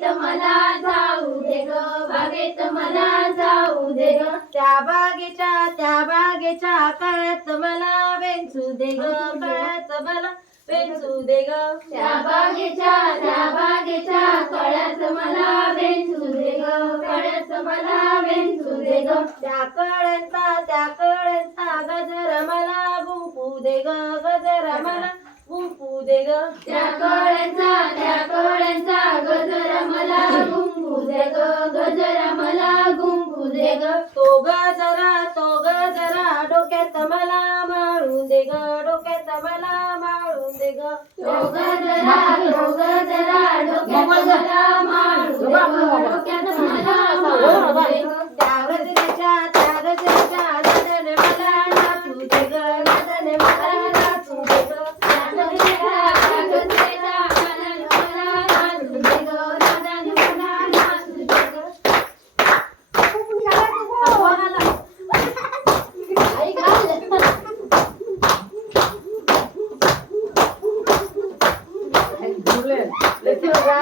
बागेत मला जाऊ दे ग बागेत मला जाऊ दे ग. त्या बागेच्या त्या बागेच्या कळत मला वेंचू दे ग कळत मला वेंचू दे ग. त्या बागेच्या त्या बागेच्या कळ्यात मला वेंचू दे ग कळ्यात मला वेंचू दे ग. त्या कळ्यांचा त्या कळ्यांचा गजर मला गुंफू दे ग गजर मला गुंफू दे ग. त्या कळ्यांचा 九个十个十 বাবা।